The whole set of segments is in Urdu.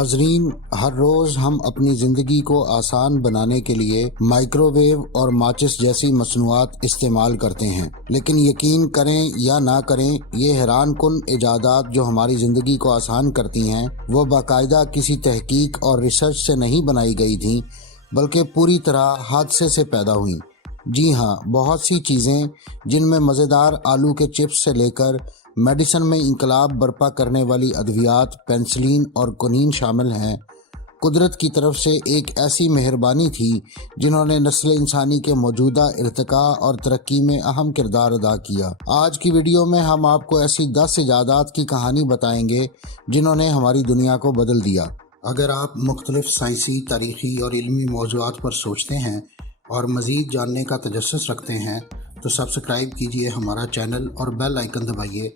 ناظرین، ہر روز ہم اپنی زندگی کو آسان بنانے کے لیے مائکرو ویو اور ماچس جیسی مصنوعات استعمال کرتے ہیں، لیکن یقین کریں یا نہ کریں، یہ حیران کن ایجادات جو ہماری زندگی کو آسان کرتی ہیں وہ باقاعدہ کسی تحقیق اور ریسرچ سے نہیں بنائی گئی تھیں، بلکہ پوری طرح حادثے سے پیدا ہوئیں۔ جی ہاں، بہت سی چیزیں جن میں مزیدار آلو کے چپس سے لے کر میڈیسن میں انقلاب برپا کرنے والی ادویات، پینسلین اور کنین شامل ہیں، قدرت کی طرف سے ایک ایسی مہربانی تھی جنہوں نے نسل انسانی کے موجودہ ارتقاء اور ترقی میں اہم کردار ادا کیا۔ آج کی ویڈیو میں ہم آپ کو ایسی 10 ایجادات کی کہانی بتائیں گے جنہوں نے ہماری دنیا کو بدل دیا۔ اگر آپ مختلف سائنسی، تاریخی اور علمی موضوعات پر سوچتے ہیں اور مزید جاننے کا تجسس رکھتے ہیں تو سبسکرائب کیجئے ہمارا چینل اور بیل آئیکن دبائیے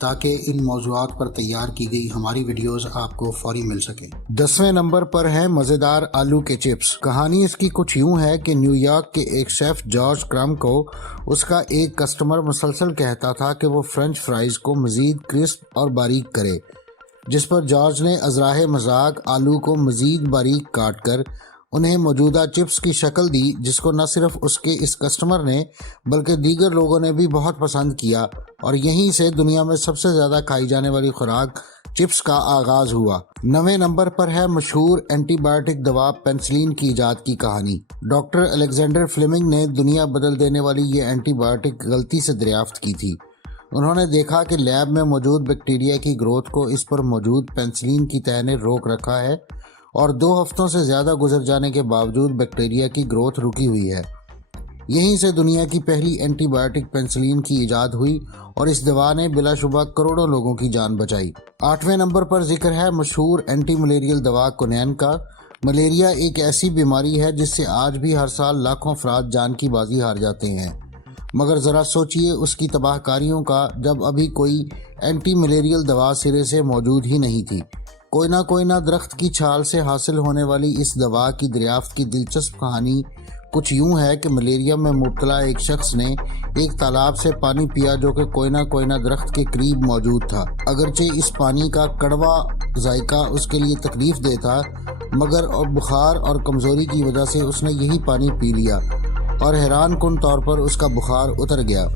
تاکہ ان موضوعات پر تیار کی گئی ہماری ویڈیوز آپ کو فوری مل سکیں۔ 10ویں نمبر پر ہے مزیدار آلو کے چپس۔ کہانی اس کی کچھ یوں ہے کہ نیو یارک کے ایک شیف جارج کرم کو اس کا ایک کسٹمر مسلسل کہتا تھا کہ وہ فرینچ فرائز کو مزید کرسپ اور باریک کرے، جس پر جارج نے ازراہ مذاق آلو کو مزید باریک کاٹ کر انہیں موجودہ چپس کی شکل دی، جس کو نہ صرف اس کے اس کسٹمر نے بلکہ دیگر لوگوں نے بھی بہت پسند کیا، اور یہیں سے دنیا میں سب سے زیادہ کھائی جانے والی خوراک چپس کا آغاز ہوا۔ 9ویں نمبر پر ہے مشہور اینٹی بائیوٹک دوا پینسلین کی ایجاد کی کہانی۔ ڈاکٹر الیگزینڈر فلیمنگ نے دنیا بدل دینے والی یہ اینٹی بائیوٹک غلطی سے دریافت کی تھی۔ انہوں نے دیکھا کہ لیب میں موجود بیکٹیریا کی گروتھ کو اس پر موجود پینسلین کی تہ نے روک رکھا ہے، اور 2 ہفتوں سے زیادہ گزر جانے کے باوجود بیکٹیریا کی گروتھ رکی ہوئی ہے۔ یہیں سے دنیا کی پہلی اینٹی بائیوٹک پینسلین کی ایجاد ہوئی اور اس دوا نے بلا شبہ کروڑوں لوگوں کی جان بچائی۔ 8ویں نمبر پر ذکر ہے مشہور اینٹی ملیریل دوا کنین کا۔ ملیریا ایک ایسی بیماری ہے جس سے آج بھی ہر سال لاکھوں افراد جان کی بازی ہار جاتے ہیں، مگر ذرا سوچئے اس کی تباہ کاریوں کا جب ابھی کوئی اینٹی ملیریل دوا سرے سے موجود ہی نہیں تھی۔ کوئی نہ درخت کی چھال سے حاصل ہونے والی اس دوا کی دریافت کی دلچسپ کہانی کچھ یوں ہے کہ ملیریا میں مبتلا ایک شخص نے ایک تالاب سے پانی پیا جو کہ کوئی نہ درخت کے قریب موجود تھا۔ اگرچہ اس پانی کا کڑوا ذائقہ اس کے لیے تکلیف دہ تھا، مگر بخار اور کمزوری کی وجہ سے اس نے یہی پانی پی لیا اور حیران کن طور پر اس کا بخار اتر گیا۔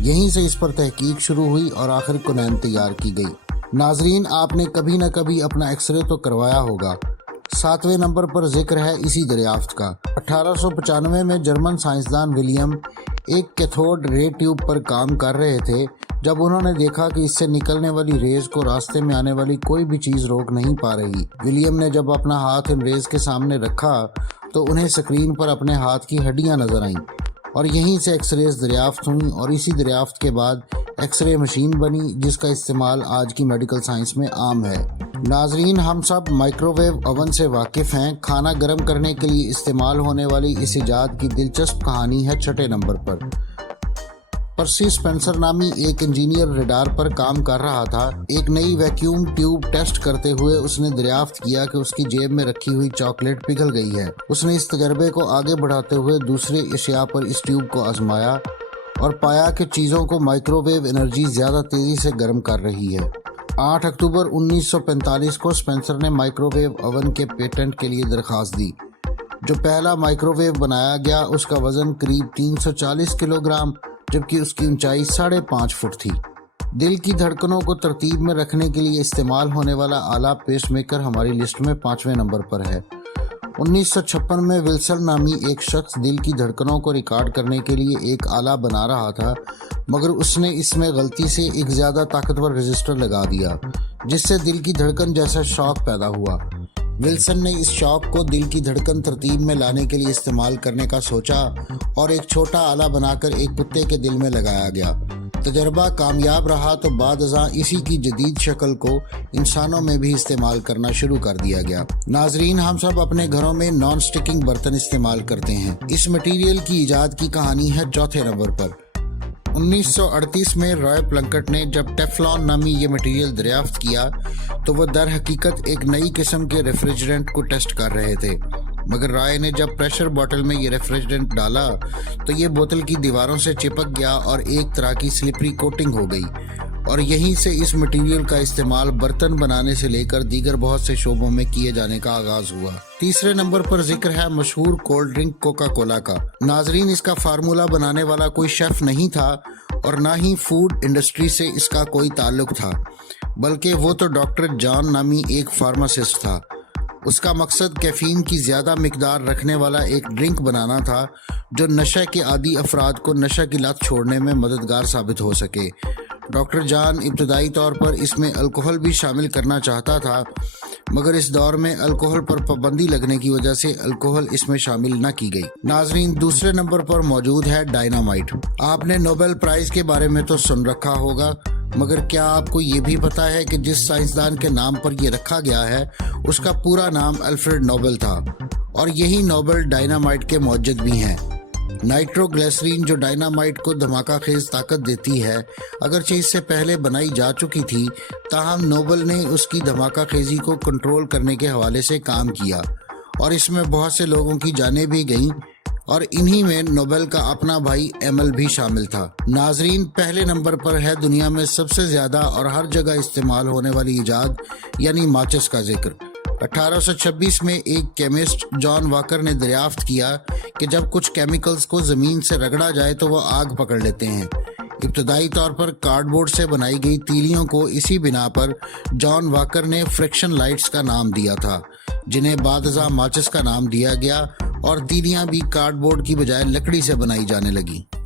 یہیں سے اس پر تحقیق شروع ہوئی اور آخر کنین تیار کی گئی۔ ناظرین، آپ نے کبھی نہ کبھی اپنا ایکس رے تو کروایا ہوگا۔ 7ویں نمبر پر ذکر ہے اسی دریافت کا۔ 1895 میں جرمن سائنسدان ولیم ایک کیتھوڈ رے ٹیوب پر کام کر رہے تھے جب انہوں نے دیکھا کہ اس سے نکلنے والی ریز کو راستے میں آنے والی کوئی بھی چیز روک نہیں پا رہی۔ ولیم نے جب اپنا ہاتھ ان ریز کے سامنے رکھا تو انہیں سکرین پر اپنے ہاتھ کی ہڈیاں نظر آئیں، اور یہیں سے ایکس ریز دریافت ہوئیں، اور اسی دریافت کے بعد ایکس رے مشین بنی جس کا استعمال آج کی میڈیکل سائنس میں عام ہے۔ ناظرین، ہم سب مائکرو ویو اوون سے واقف ہیں۔ کھانا گرم کرنے کے لیے استعمال ہونے والی اس ایجاد کی دلچسپ کہانی ہے 6 نمبر پر۔ پرسی اسپینسر نامی ایک انجینئر ریڈار پر کام کر رہا تھا۔ ایک نئی ویکیوم ٹیوب ٹیسٹ کرتے ہوئے اس نے دریافت کیا کہ اس کی جیب میں رکھی ہوئی چاکلیٹ پگھل گئی ہے۔ اس نے اس تجربے کو آگے بڑھاتے ہوئے دوسرے اشیاء پر اس ٹیوب کو آزمایا اور پایا کہ چیزوں کو مائکرو ویو انرجی زیادہ تیزی سے گرم کر رہی ہے۔ 8 اکتوبر 1945 کو اسپینسر نے مائکرو ویو اوون کے پیٹنٹ کے لیے درخواست دی۔ جو پہلا مائکرو ویو بنایا گیا اس کا وزن قریب 340 کلو گرام، جبکہ اس کی اونچائی 5.5 فٹ تھی۔ دل کی دھڑکنوں کو ترتیب میں رکھنے کے لیے استعمال ہونے والا آلہ پیس میکر ہماری لسٹ میں 5ویں نمبر پر ہے۔ 1956 میں ولسن نامی ایک شخص دل کی دھڑکنوں کو ریکارڈ کرنے کے لیے ایک آلہ بنا رہا تھا، مگر اس نے اس میں غلطی سے ایک زیادہ طاقتور رجسٹر لگا دیا، جس سے دل کی دھڑکن جیسا شاک پیدا ہوا۔ ولسن نے اس شاک کو دل کی دھڑکن ترتیب میں لانے کے لیے استعمال کرنے کا سوچا اور ایک چھوٹا آلہ بنا کر ایک کتے کے دل میں لگایا گیا۔ تجربہ کامیاب رہا تو بعد ازاں اسی کی جدید شکل کو انسانوں میں بھی استعمال کرنا شروع کر دیا گیا۔ ناظرین، ہم سب اپنے گھروں میں نان سٹکنگ برتن استعمال کرتے ہیں۔ اس مٹیریل کی ایجاد کی کہانی ہے 4 نمبر پر۔ 1938 میں رائے پلنکٹ نے جب ٹیفلون نامی یہ مٹیریل دریافت کیا تو وہ در حقیقت ایک نئی قسم کے ریفریجرینٹ کو ٹیسٹ کر رہے تھے، مگر رائے نے جب پریشر بوتل میں یہ ریفریجرینٹ ڈالا تو یہ بوتل کی دیواروں سے چپک گیا اور ایک طرح کی سلپری کوٹنگ ہو گئی، اور یہیں سے اس مٹیریل کا استعمال برتن بنانے سے لے کر دیگر بہت سے شعبوں میں کیے جانے کا آغاز ہوا۔ تیسرے نمبر پر ذکر ہے مشہور کولڈ ڈرنک کوکا کولا کا۔ ناظرین، اس کا فارمولہ بنانے والا کوئی شیف نہیں تھا اور نہ ہی فوڈ انڈسٹری سے اس کا کوئی تعلق تھا، بلکہ وہ تو ڈاکٹر جان نامی ایک فارماسسٹ تھا۔ اس کا مقصد کیفین کی زیادہ مقدار رکھنے والا ایک ڈرنک بنانا تھا جو نشہ کے عادی افراد کو نشہ کی لت چھوڑنے میں مددگار ثابت ہو سکے۔ ڈاکٹر جان ابتدائی طور پر اس میں الکوہل بھی شامل کرنا چاہتا تھا، مگر اس دور میں الکوہل پر پابندی لگنے کی وجہ سے الکوہل اس میں شامل نہ کی گئی۔ ناظرین، دوسرے نمبر پر موجود ہے ڈائنامائٹ۔ آپ نے نوبل پرائز کے بارے میں تو سن رکھا ہوگا، مگر کیا آپ کو یہ بھی پتا ہے کہ جس سائنسدان کے نام پر یہ رکھا گیا ہے اس کا پورا نام الفریڈ نوبل تھا، اور یہی نوبل ڈائنامائٹ کے موجد بھی ہیں۔ نائٹرو گلیسرین جو ڈائنامائٹ کو دھماکہ خیز طاقت دیتی ہے، اگرچہ اس سے پہلے بنائی جا چکی تھی، تاہم نوبل نے اس کی دھماکہ خیزی کو کنٹرول کرنے کے حوالے سے کام کیا اور اس میں بہت سے لوگوں کی جانیں بھی گئیں، اور انہی میں نوبل کا اپنا بھائی ایمل بھی شامل تھا۔ ناظرین، پہلے نمبر پر ہے دنیا میں سب سے زیادہ اور ہر جگہ استعمال ہونے والی ایجاد یعنی ماچس کا ذکر۔ 1826 میں ایک کیمسٹ جان واکر نے دریافت کیا کہ جب کچھ کیمیکلز کو زمین سے رگڑا جائے تو وہ آگ پکڑ لیتے ہیں۔ ابتدائی طور پر کارڈ بورڈ سے بنائی گئی تیلیوں کو اسی بنا پر جان واکر نے فریکشن لائٹس کا نام دیا تھا، جنہیں بعد ازاں ماچس کا نام دیا گیا، اور تیلیاں بھی کارڈ بورڈ کی بجائے لکڑی سے بنائی جانے لگیں۔